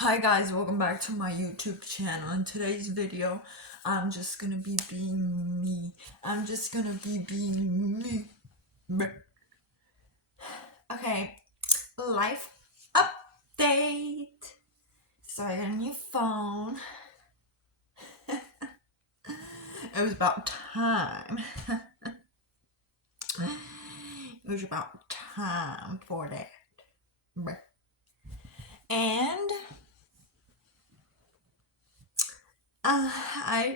Hi guys, welcome back to my YouTube channel. In today's video, I'm just gonna be being me. Okay, life update. So I got a new phone. It was about time. It was about time for that. And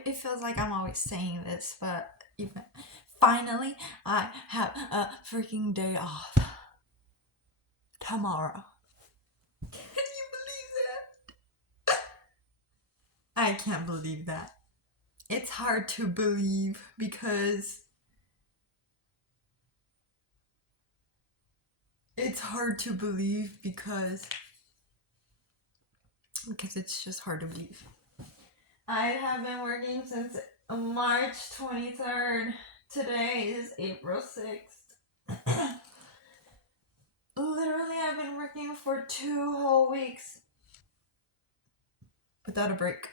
it feels like I'm always saying this, but even finally I have a freaking day off tomorrow. Can you believe that? I can't believe that. It's hard to believe because it's just hard to believe. I have been working since March 23rd. Today is April 6th. Literally, I've been working for 2 whole weeks without a break.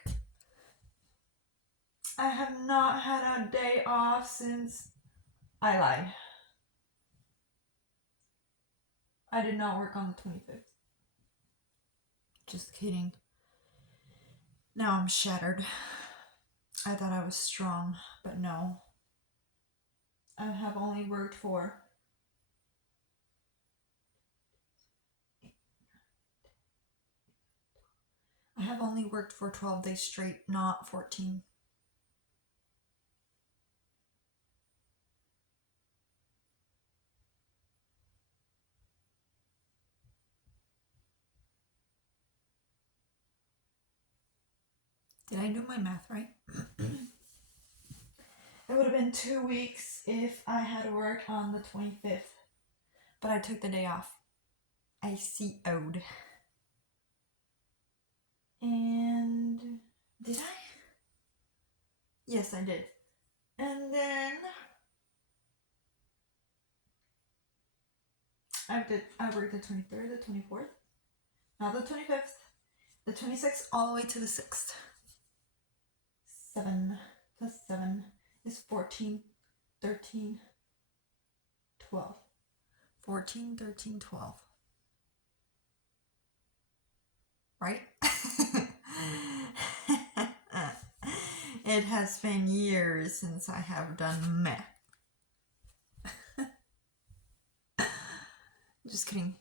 I have not had a day off since I lied. I did not work on the 25th. Just kidding. Now I'm shattered. I thought I was strong, but no. I have only worked for 12 days straight, not 14. Did I do my math right? It would have been 2 weeks if I had worked on the 25th. But I took the day off. I CO'd. And did I? Yes, I did. And then I worked the 23rd, the 24th, not the 25th, the 26th, all the way to the 6th. 7 plus 7 is 14, 13, 12. 14, 13, 12. Right? It has been years since I have done math. Just kidding.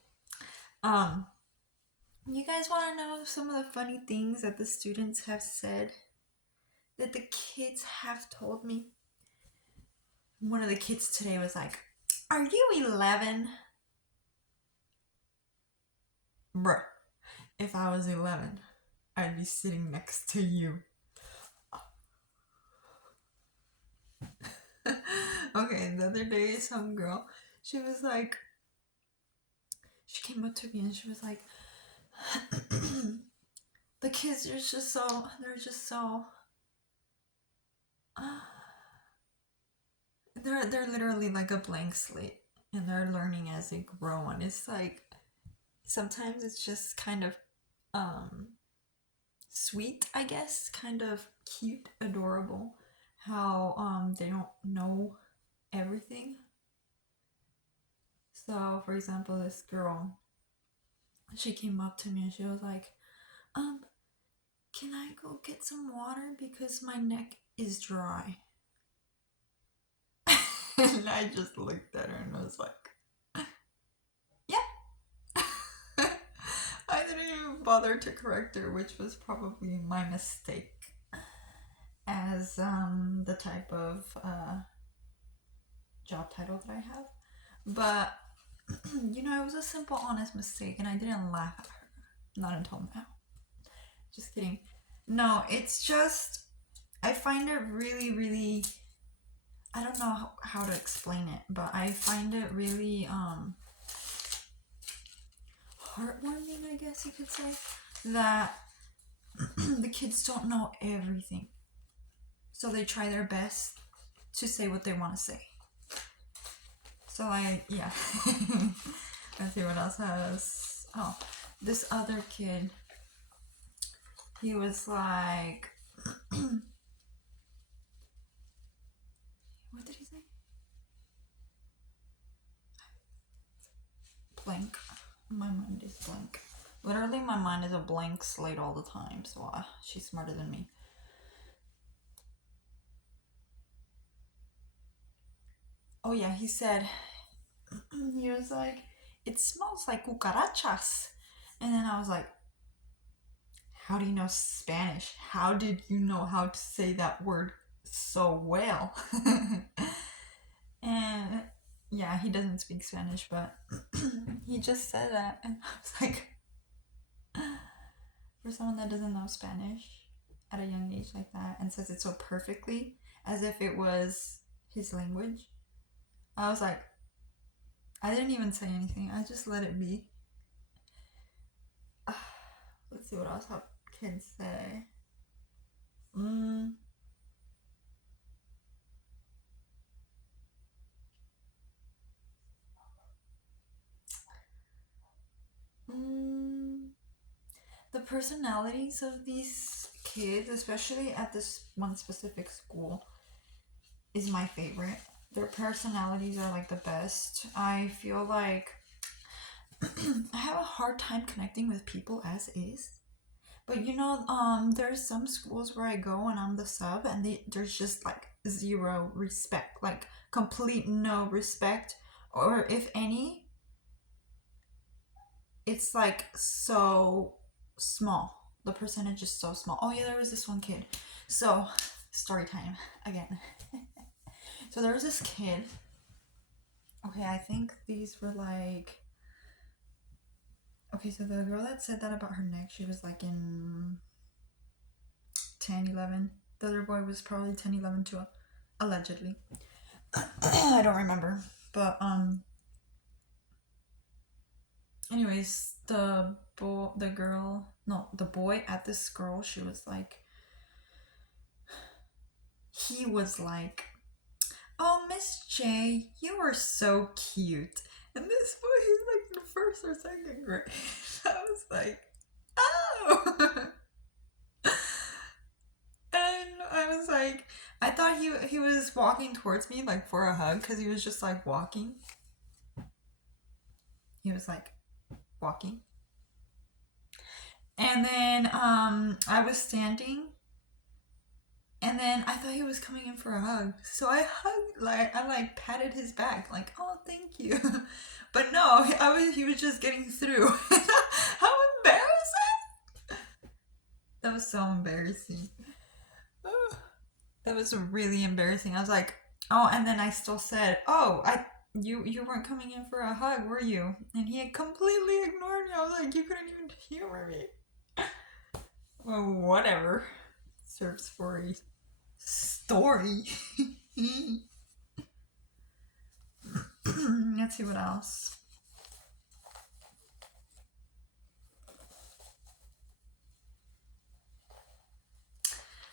You guys want to know some of the funny things that the students have said? That the kids have told me? One of the kids today was like, "Are you 11? Bruh, if I was 11, I'd be sitting next to you. Okay, the other day, some girl, she came up to me and she was like, the kids are just so, they're literally like a blank slate, and they're learning as they grow, and it's like, sometimes it's just kind of, sweet, I guess, kind of cute, adorable, how, they don't know everything. So, for example, this girl, she came up to me and she was like, can I go get some water because my neck is dry? And I just looked at her and was like, yeah. I didn't even bother to correct her, which was probably my mistake as the type of job title that I have. But it was a simple, honest mistake, and I didn't laugh at her. Not until now. Just kidding. No, it's just, I find it really, really, I don't know how to explain it, but I find it really heartwarming, I guess you could say, that the kids don't know everything. So they try their best to say what they want to say. So yeah. Let's see what else has. Oh, this other kid, he was like, what did he say? Blank. My mind is blank. Literally, my mind is a blank slate all the time, so she's smarter than me. Oh, yeah, he said, he was like, it smells like cucarachas. And then I was like, how do you know Spanish? How did you know how to say that word so well? And yeah, he doesn't speak Spanish, but he just said that. And I was like, for someone that doesn't know Spanish at a young age like that and says it so perfectly as if it was his language, I was like, I didn't even say anything. I just let it be. Let's see what else have kids say. Mm. Mm. The personalities of these kids, especially at this one specific school, is my favorite. Their personalities are like the best. I feel like I have a hard time connecting with people as is. But there's some schools where I go and I'm the sub, and there's just like zero respect, like complete no respect, or if any, it's like so small. The percentage is so small. Oh yeah, there was this one kid. So, story time again. So there was this kid. Okay, I think these were like. Okay, so the girl that said that about her neck, she was like in 10, 11. The other boy was probably 10, 11 too, allegedly. I don't remember. But, anyways, the boy at this girl, she was like, he was like, oh, Miss J, you are so cute. And this boy, he's like in first or second grade. I was like, oh. And I was like, I thought he was walking towards me like for a hug because he was just like walking. He was like walking. And then I was standing, and then I thought he was coming in for a hug. So I patted his back like, "Oh, thank you." But no, he was just getting through. How embarrassing. That was so embarrassing. That was really embarrassing. I was like, "Oh," and then I still said, "Oh, you weren't coming in for a hug, were you?" And he had completely ignored me. I was like, "You couldn't even humor me." Well, whatever. Serves for a story. Let's see what else.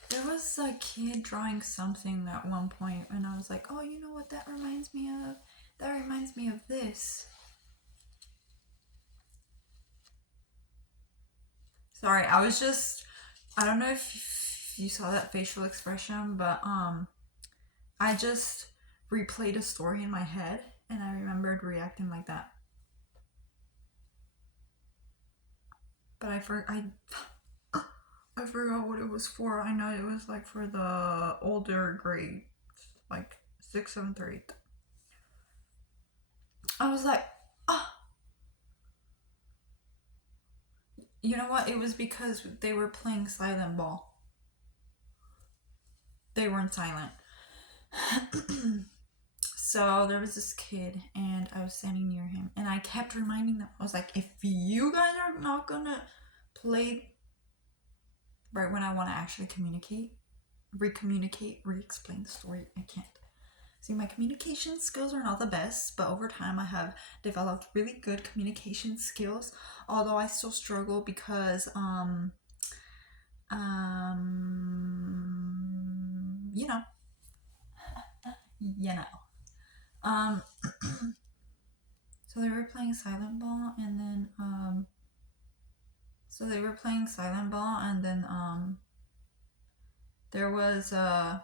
There was a kid drawing something at one point, and I was like, "Oh, you know what that reminds me of? That reminds me of this." Sorry, I don't know if you saw that facial expression, but I just replayed a story in my head, and I remembered reacting like that. But I forgot what it was for. I know it was like for the older grades, like 6th, 7th, or 8th. I was like, ah, you know what? It was because they were playing silent ball. They weren't silent. So there was this kid, and I was standing near him, and I kept reminding them. I was like, if you guys are not gonna play right when I want to actually communicate, re-explain the story, I can't. See, my communication skills are not the best, but over time I have developed really good communication skills. Although I still struggle because, you know, you know. Um, so they were playing silent ball, and then So they were playing Silent Ball, and then there was I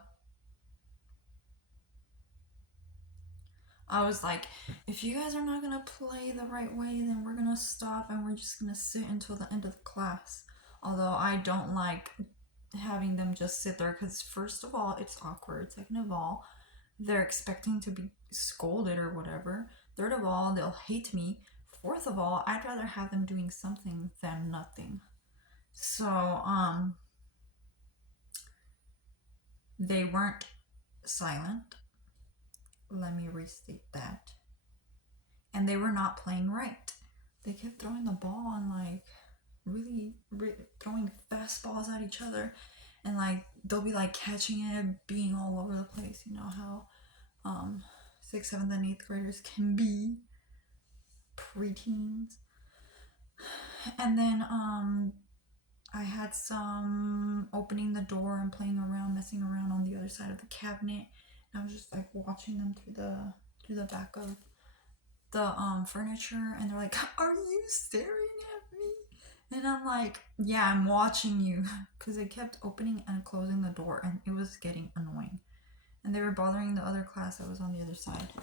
was like, if you guys are not gonna play the right way, then we're gonna stop and we're just gonna sit until the end of the class. Although I don't like having them just sit there because, first of all, it's awkward. Second of all, they're expecting to be scolded or whatever. Third of all, they'll hate me. Fourth of all, I'd rather have them doing something than nothing. So, they weren't silent. Let me restate that. And they were not playing right. They kept throwing the ball and like really throwing fastballs at each other, and like they'll be like catching it, being all over the place. You know how 6th, 7th, and 8th graders can be, preteens. And then I had some opening the door and playing around, messing around on the other side of the cabinet. And I was just like watching them through the back of the furniture, and they're like, "Are you staring at me?" And I'm like, "Yeah, I'm watching you," because they kept opening and closing the door, and it was getting annoying. And they were bothering the other class that was on the other side.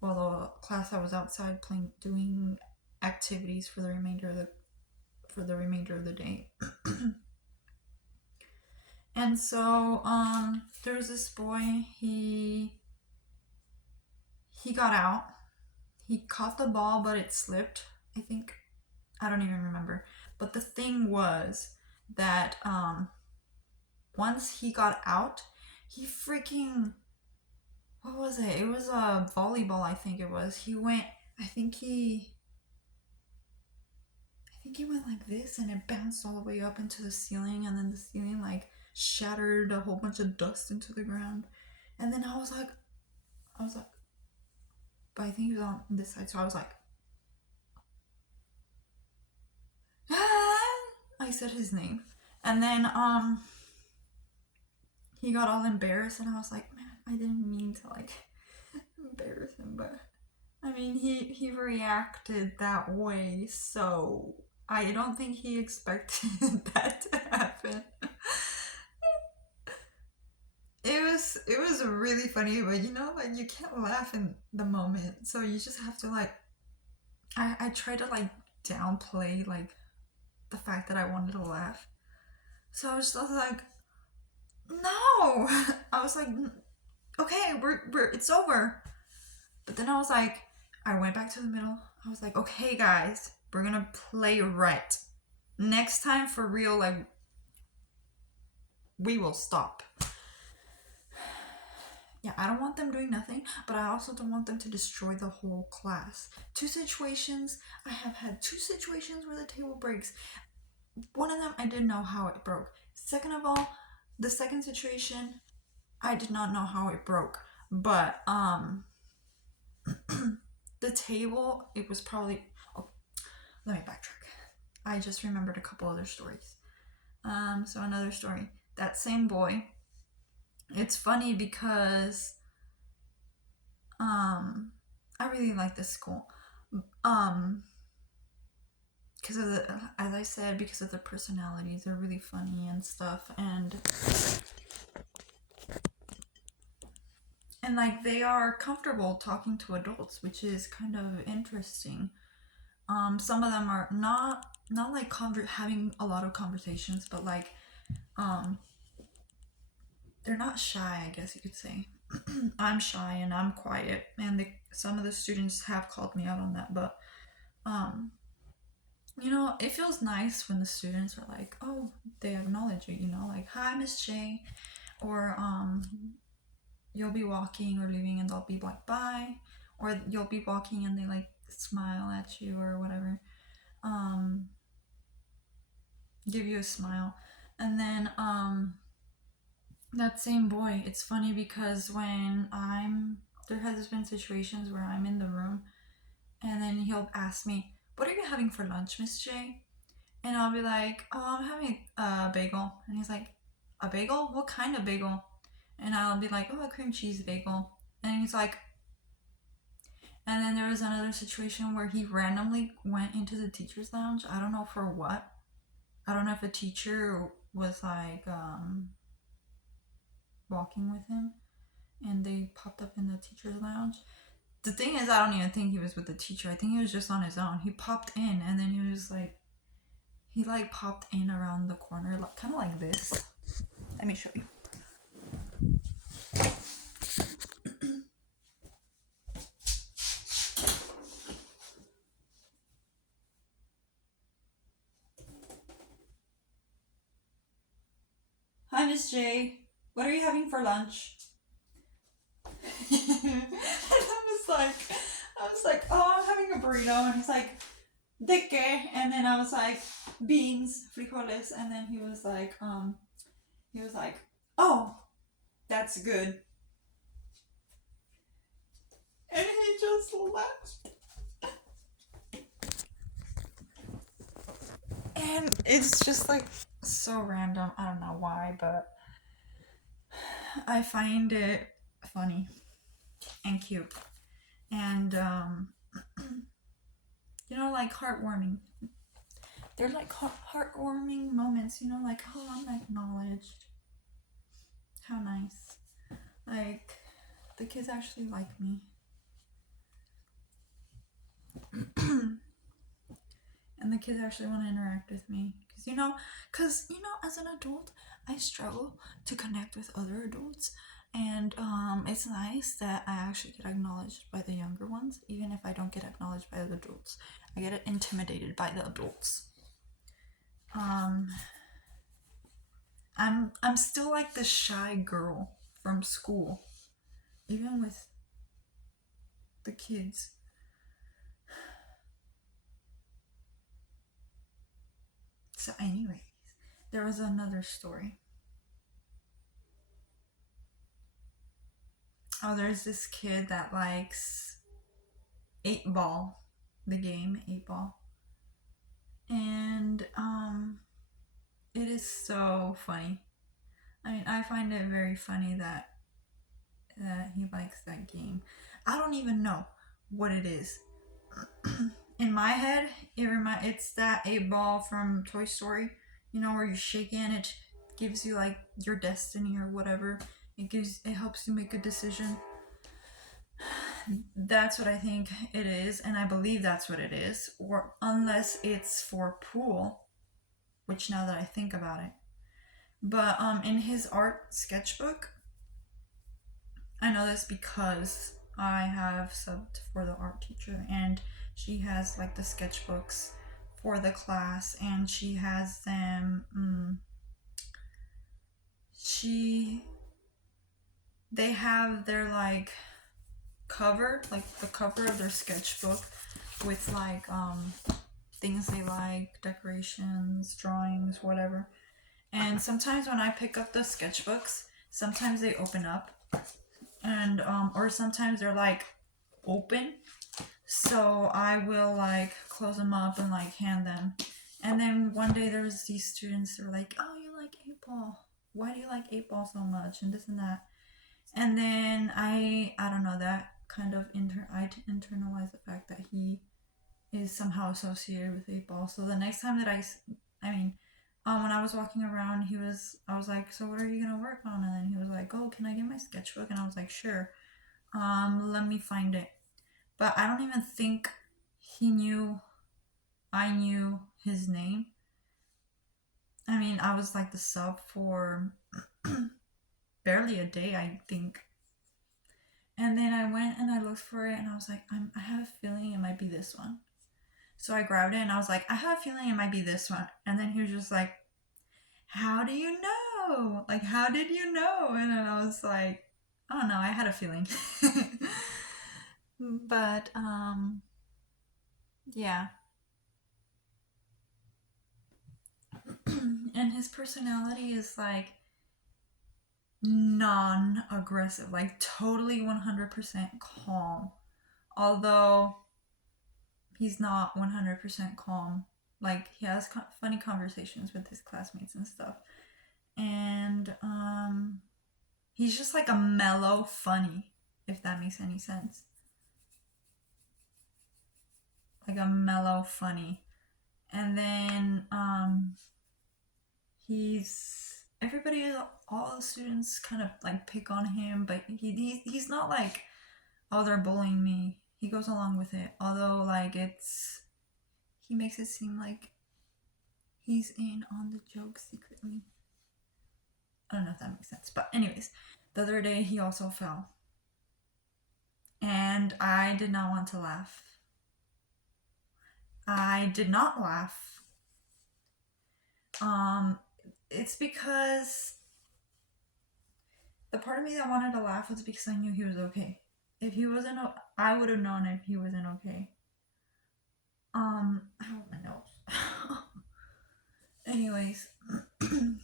Well, the class that was outside playing, doing activities for the remainder of the day. And so there was this boy. He got out. He caught the ball, but it slipped, I think. I don't even remember. But the thing was that once he got out, he freaking, what was it? It was a volleyball, I think it was. He went, I think he went like this, and it bounced all the way up into the ceiling, and then the ceiling like shattered a whole bunch of dust into the ground. And then I was like, but I think he was on this side, so I was like, I said his name. And then he got all embarrassed, and I was like, man, I didn't mean to like embarrass him, but I mean, he reacted that way, so I don't think he expected that to happen. It was really funny, but you know, like you can't laugh in the moment, so you just have to like, I try to like downplay like the fact that I wanted to laugh. So I was just like, no. I was like, okay, we're it's over. But then I was like, I went back to the middle. I was like, okay, guys, we're gonna play right. Next time, for real, like, we will stop. Yeah, I don't want them doing nothing, but I also don't want them to destroy the whole class. I have had two situations where the table breaks. One of them, I didn't know how it broke. Second of all, the second situation, I did not know how it broke. But, the table, it was probably, oh, let me backtrack. I just remembered a couple other stories. So another story. That same boy, it's funny because I really like this school. Because of the, as I said, because of the personalities, they're really funny and stuff, and like they are comfortable talking to adults, which is kind of interesting. Some of them are not like having a lot of conversations, but like they're not shy, I guess you could say. I'm shy and I'm quiet, and some of the students have called me out on that, but you know, it feels nice when the students are like, oh, they acknowledge you, you know, like, hi, Miss J, or you'll be walking or leaving and they'll be like, bye, or you'll be walking and they like smile at you or whatever, give you a smile. And then that same boy, it's funny because when there has been situations where I'm in the room, and then he'll ask me, what are you having for lunch, Miss J? And I'll be like, oh, I'm having a bagel. And he's like, a bagel? What kind of bagel? And I'll be like, oh, a cream cheese bagel. And he's like, And then there was another situation where he randomly went into the teacher's lounge. I don't know for what. I don't know if a teacher was like walking with him and they popped up in the teacher's lounge. The thing is, I don't even think he was with the teacher. I think he was just on his own. He popped in and then he was like, he like popped in around the corner, like, kind of like this. Let me show you. Hi, Miss J. What are you having for lunch? And I was like, oh, I'm having a burrito. And he's like, ¿de qué? And then I was like, beans, frijoles. And then he was like, oh, that's good. And he just left. And it's just like so random. I don't know why, but I find it funny and cute. And, you know, like heartwarming. They're like heartwarming moments, you know, like, oh, I'm acknowledged. How nice. Like, the kids actually like me. And the kids actually want to interact with me. Because, you know, as an adult, I struggle to connect with other adults. And it's nice that I actually get acknowledged by the younger ones, even if I don't get acknowledged by the adults. I get intimidated by the adults. I'm still like the shy girl from school, even with the kids. So, anyways, there was another story. Oh, there's this kid that likes 8 Ball, the game 8 Ball, and it is so funny. I mean, I find it very funny that he likes that game. I don't even know what it is. In my head, it's that 8 Ball from Toy Story. You know, where you shake it and it gives you like your destiny or whatever. It helps you make a decision. That's what I think it is, and I believe that's what it is. Or unless it's for pool, which now that I think about it. But in his art sketchbook, I know this because I have subbed for the art teacher, and she has like the sketchbooks for the class, and she has them. They have their like cover, like the cover of their sketchbook, with like things they like, decorations, drawings, whatever. And sometimes when I pick up the sketchbooks, sometimes they open up, and or sometimes they're like open. So I will like close them up and like hand them. And then one day there was these students that were like, "Oh, you like 8 Ball? Why do you like 8 Ball so much?" And this and that. And then I don't know, that kind of I internalized the fact that he is somehow associated with 8 Ball. So the next time that when I was walking around, I was like, "So what are you gonna work on?" And then he was like, "Oh, can I get my sketchbook?" And I was like, "Sure. Let me find it." But I don't even think I knew his name. I mean, I was like the sub for barely a day, I think. And then I went and I looked for it, and I was like, I have a feeling it might be this one. So I grabbed it and I was like, I have a feeling it might be this one. And then he was just like, "How do you know? Like, how did you know?" And then I was like, I don't know, I had a feeling. But, yeah. And his personality is like non aggressive, like totally 100% calm. Although he's not 100% calm. Like, he has funny conversations with his classmates and stuff. And he's just like a mellow funny, if that makes any sense. like a mellow funny. And then everybody, all the students kind of like pick on him, but he's not like, oh, they're bullying me. He goes along with it, although like he makes it seem like he's in on the joke secretly. I don't know if that makes sense, but anyways, the other day he also fell, and I did not want to laugh. I did not laugh. It's because the part of me that wanted to laugh was because I knew he was okay. If he wasn't, I would have known if he wasn't okay. Ow, my nose. Anyways,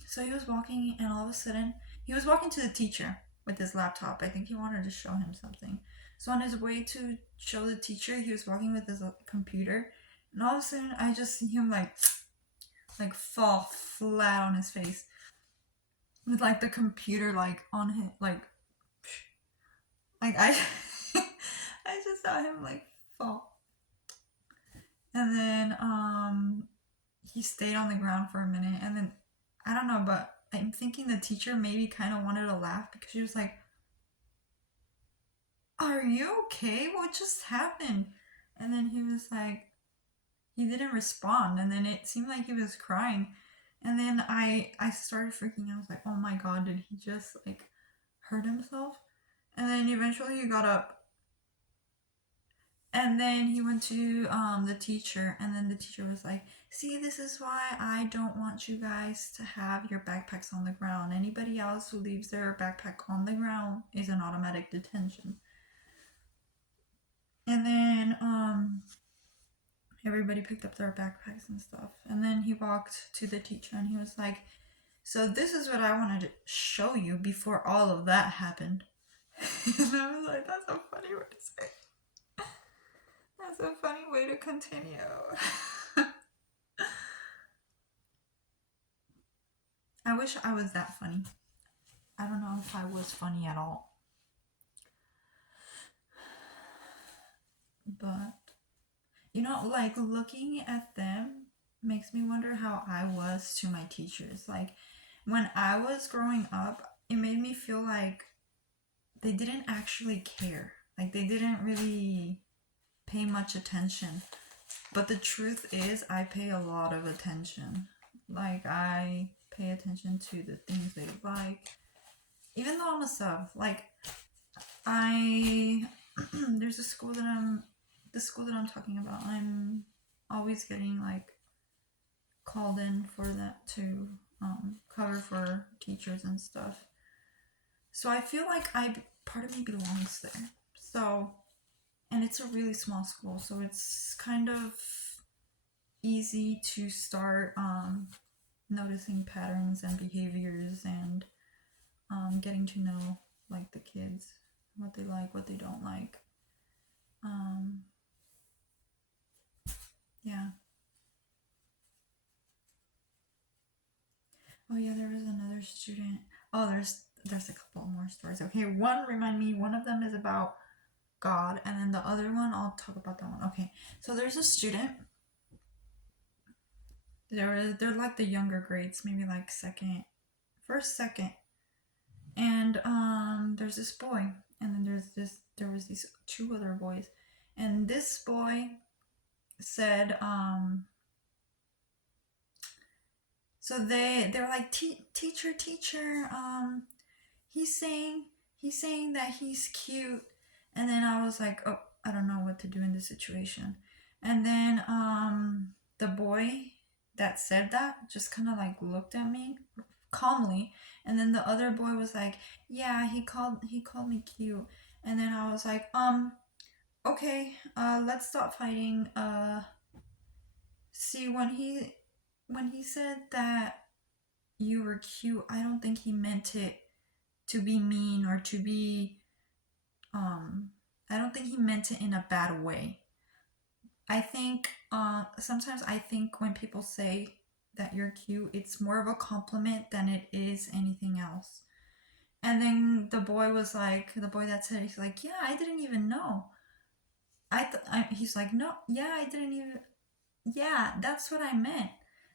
so he was walking, and all of a sudden, he was walking to the teacher with his laptop. I think he wanted to show him something. So on his way to show the teacher, he was walking with his computer, and all of a sudden, I just see him like fall flat on his face, with like the computer like on him, like I I just saw him like fall, and then he stayed on the ground for a minute, and then I don't know, but I'm thinking the teacher maybe kind of wanted to laugh because she was like, "Are you okay? What just happened?" And then he was like, he didn't respond, and then it seemed like he was crying, and then I started freaking out. I was like, "Oh my god, did he just like hurt himself?" And then eventually he got up, and then he went to the teacher, and then the teacher was like, "See, this is why I don't want you guys to have your backpacks on the ground. Anybody else who leaves their backpack on the ground is an automatic detention." And then everybody picked up their backpacks and stuff. And then he walked to the teacher, and he was like, "So this is what I wanted to show you before all of that happened." And I was like, that's a funny way to say. That's a funny way to continue. I wish I was that funny. I don't know if I was funny at all. But, you know, like looking at them makes me wonder how I was to my teachers. Like when I was growing up, it made me feel like they didn't actually care. Like they didn't really pay much attention. But the truth is, I pay a lot of attention. Like I pay attention to the things they like. Even though I'm a sub, like there's the school that I'm talking about. I'm always getting like called in for that to cover for teachers and stuff. So I feel like part of me belongs there. So, and it's a really small school, so it's kind of easy to start noticing patterns and behaviors, and getting to know like the kids, what they like, what they don't like. Yeah. Oh yeah, there was another student. Oh, there's a couple more stories. Okay, one of them is about God, and then the other one, I'll talk about that one. Okay, so there's a student. They're like the younger grades, maybe like first, second, and there's this boy, and then there was these two other boys, and this boy said so they're like, teacher, he's saying that he's cute. And then I was like, oh, I don't know what to do in this situation. And then the boy that said that just kind of like looked at me calmly, and then the other boy was like, yeah, he called me cute. And then I was like, okay, let's stop fighting. See, when he said that you were cute, I don't think he meant it to be mean or to be I don't think he meant it in a bad way. I think sometimes I think when people say that you're cute, it's more of a compliment than it is anything else. And then the boy that said, he's like, yeah, I didn't even know. he's like, no, yeah, I didn't even, yeah, that's what I meant.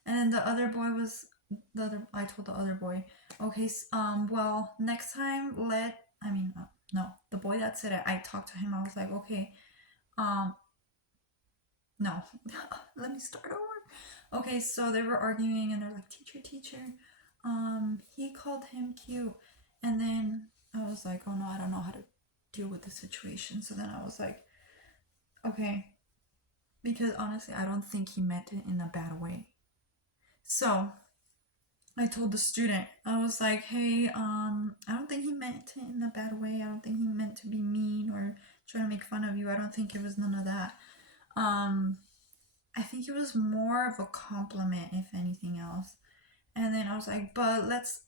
And then the other boy was, I told the other boy, okay, well, next time no, the boy that said it, I talked to him, I was like, okay, um, no, let me start over. Okay, so they were arguing and they're like, teacher, he called him cute. And then I was like, oh no, I don't know how to deal with the situation. So then I was like, okay, because honestly, I don't think he meant it in a bad way. So I told the student, I was like, hey, I don't think he meant it in a bad way. I don't think he meant to be mean or try to make fun of you. I don't think it was none of that. Um, I think it was more of a compliment, if anything else. And then I was like, but let's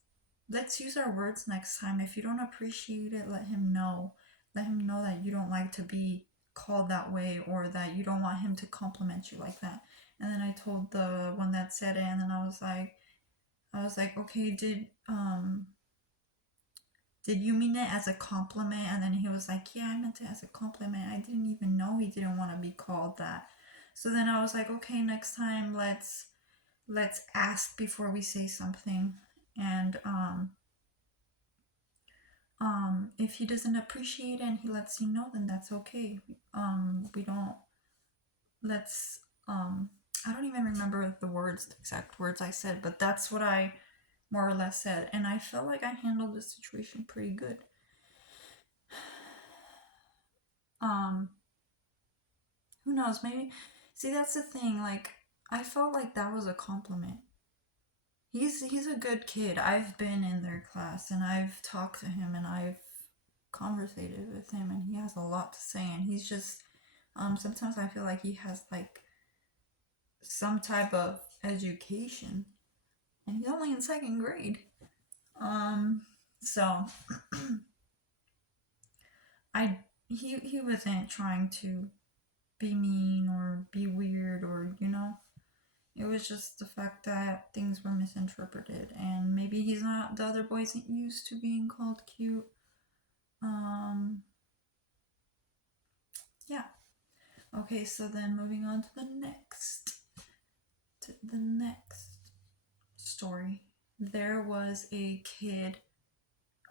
use our words next time. If you don't appreciate it, let him know. Let him know that you don't like to be called that way or that you don't want him to compliment you like that. And then I told the one that said it, and then I was like, okay, did you mean it as a compliment? And then he was like, yeah, I meant it as a compliment. I didn't even know he didn't want to be called that. So then I was like, okay, next time let's ask before we say something. And if he doesn't appreciate it and he lets you know, then that's okay. We don't let's I don't even remember the exact words I said, but that's what I more or less said, and I felt like I handled the situation pretty good. Um, who knows? Maybe. See, that's the thing. Like, I felt like that was a compliment. He's a good kid. I've been in their class and I've talked to him and I've conversated with him and he has a lot to say and he's just sometimes I feel like he has like some type of education and he's only in second grade. Um so I he wasn't trying to be mean or be weird or it was just the fact that things were misinterpreted and maybe he's not the other boy isn't used to being called cute. um yeah. Okay, so then moving on to the next story. There was a kid.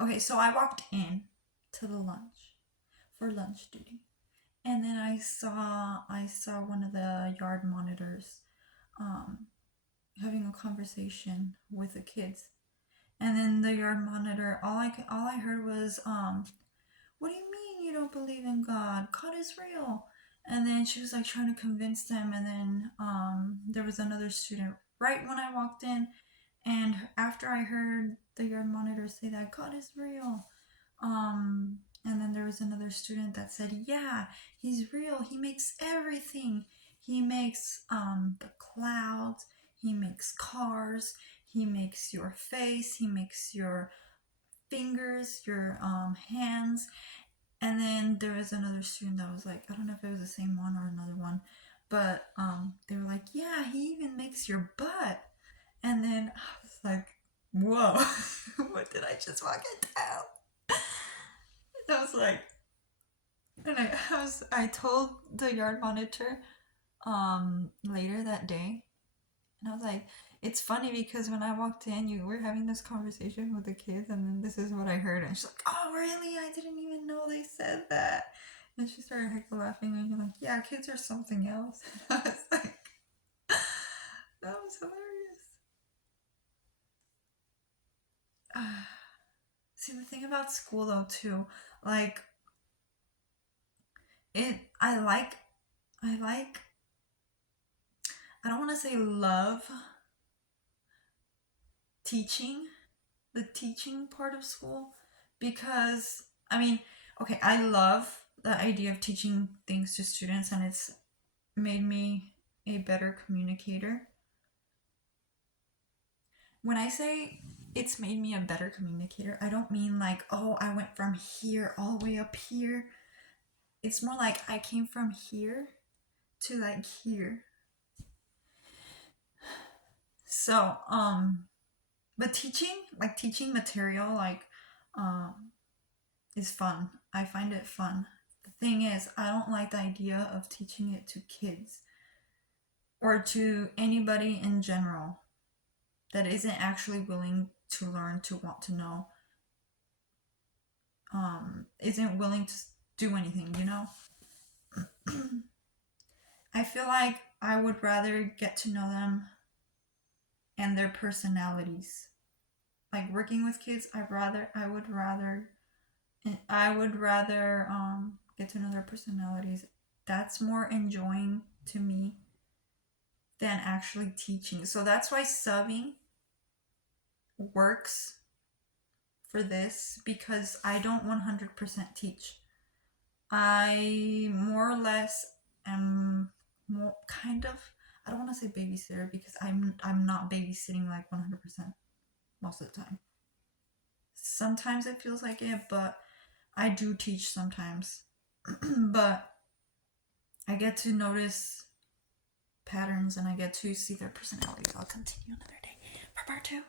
Okay, so I walked in to the lunch for lunch duty. And then I saw one of the yard monitors um having a conversation with the kids. And then the yard monitor, all I heard was what do you mean you don't believe in God? God is real. And then she was like trying to convince them. And then there was another student right when I walked in. And after I heard the yard monitor say that God is real, and then there was another student that said, yeah, he's real. He makes everything. He makes the clouds. He makes cars. He makes your face. He makes your fingers, your hands. And then there was another student that was like, I don't know if it was the same one or another one, but they were like, yeah, he even makes your butt. And then I was like, whoa, what did I just walk into? I was like, and I told the yard monitor later that day, and I was like, it's funny because when I walked in, you were having this conversation with the kids, and then this is what I heard, and she's like, oh really? I didn't even know they said that. And she started heckle laughing, and you're like, yeah, kids are something else. I was like, that was hilarious. See, the thing about school though too, like it, I like, I don't want to say love teaching, the teaching part of school, because I mean, okay, I love the idea of teaching things to students, and it's made me a better communicator. When I say it's made me a better communicator, I don't mean like, oh, I went from here all the way up here. It's more like I came from here to like here. So, but teaching material, like, um, is fun. I find it fun. thing is, I don't like the idea of teaching it to kids or to anybody in general that isn't actually willing to learn, to want to know, isn't willing to do anything, you know? I feel like I would rather get to know them and their personalities. Like working with kids, I would rather get to know their personalities. That's more enjoying to me than actually teaching. So that's why subbing works for this, because I don't 100% teach. I more or less am more kind of, I don't want to say babysitter, because I'm not babysitting like 100% most of the time. Sometimes it feels like it, but I do teach sometimes. But I get to notice patterns and I get to see their personalities. I'll continue another day for part 2.